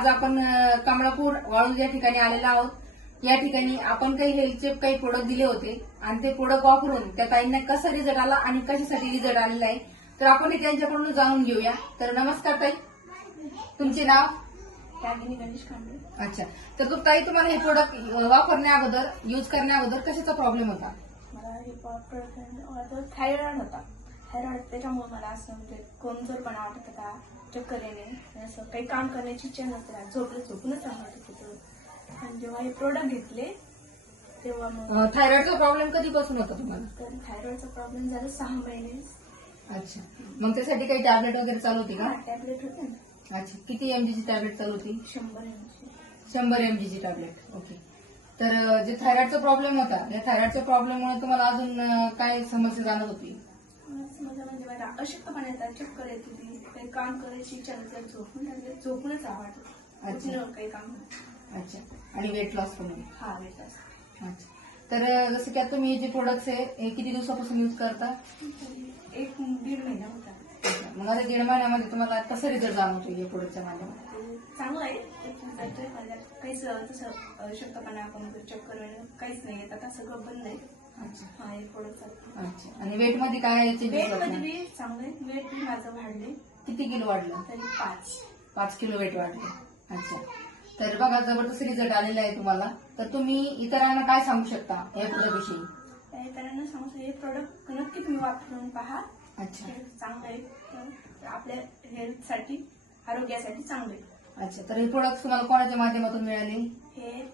आज आपण कमळापूर वाळूज या ठिकाणी आलेलो आहोत. या ठिकाणी आपण काही हेल्थचे काही प्रोडक्ट दिले होते आणि ते प्रोडक्ट वापरून त्या ताईंना कसा रिझल्ट आला आणि कशासाठी रिझल्ट आलेला आहे तर आपण त्यांच्याकडून जाणून घेऊया. तर नमस्कार ताई. तुमचे नाव? अच्छा. तर तू ताई तुम्हाला हे प्रोडक्ट वापरण्या अगोदर युज करण्या अगोदर कशाचा प्रॉब्लेम होता? हे थायरॉइड होता. थायरॉइड त्याच्यामुळे मला असं म्हणजे कमजोरपणा वाटत होता चक्कर येणे असं काही काम करण्याची इच्छा नसते झोपलं झोपूनच वाटत होतं आणि जेव्हा हे प्रोडक्ट घेतले तेव्हा मग थायरॉइडचा प्रॉब्लेम कधीपासून होता तुम्हाला? तर थायरॉइडचा प्रॉब्लेम झाला सहा महिने. अच्छा. मग त्यासाठी काही टॅबलेट वगैरे चालू होती का? टॅबलेट होते ना. अच्छा. किती एमजीची टॅबलेट चालू होती? शंभर एमची शंभर एमजीची टॅबलेट ओके तर अ, जे थायरॉइडचा प्रॉब्लेम होता या थायरॉइडच्या प्रॉब्लेममुळे तुम्हाला अजून अ, काय समस्या जाणवत होती? अशक्तपणा येतात चक्कर येत होती काही काम करायची इच्छा नसते झोपून टाकले झोपूनच आवडत अच्छा. काही काम नाही. अच्छा. आणि वेट लॉस पण होईल. हा वेट लॉस अच्छा. तर अ, जसं की आता तुम्ही जे प्रोडक्ट्स आहे हे किती दिवसापासून युज करता? एक दीड महिना होता. मग आता दीड महिन्यामध्ये तुम्हाला कसा रिझल्ट जाणवतो या प्रोडक्टच्या माध्यमातून? ते चांगलं आहे. माझ्यात. काहीच तसं अशक्तपणा आपण चक्कर काहीच नाही. येत आता सगळं बंद आहे. अच्छा. हा एक चालतो अच्छा. आणि वेटमध्ये काय चेंजेस वेटमध्ये वाटले बी चांगलं आहे वेट बी माझं वाढले. किती किलो वाढलं? तरी पाच. पाच किलो वेट वाढले. अच्छा. तर बघा जबरदस्त रिझल्ट आलेला आहे तुम्हाला. तर तुम्ही इतरांना काय सांगू शकता या प्रोडक्ट विषयी? त्या इतरांना सांगतो हे प्रोडक्ट नक्की तुम्ही वापरून पहा. अच्छा. हे चांगलं आहे. तर आपल्या हेल्थसाठी आरोग्यासाठी चांगलं आहे. अच्छा. तर हे प्रोडक्ट तुम्हाला कोणाच्या माध्यमातून मिळाले? हे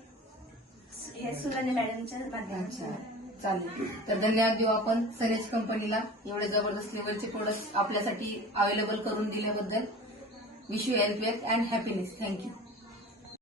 हे सुनाने मॅडमच्या अच्छा. माध्यमातून चालेल. तर धन्यवाद देऊ आपण. सनेज कंपनीला एवढे जबरदस्त लेवलचे प्रोडक्ट आपल्यासाठी अवेलेबल करून दिल्याबद्दल. Wish you health wealth and happiness thank you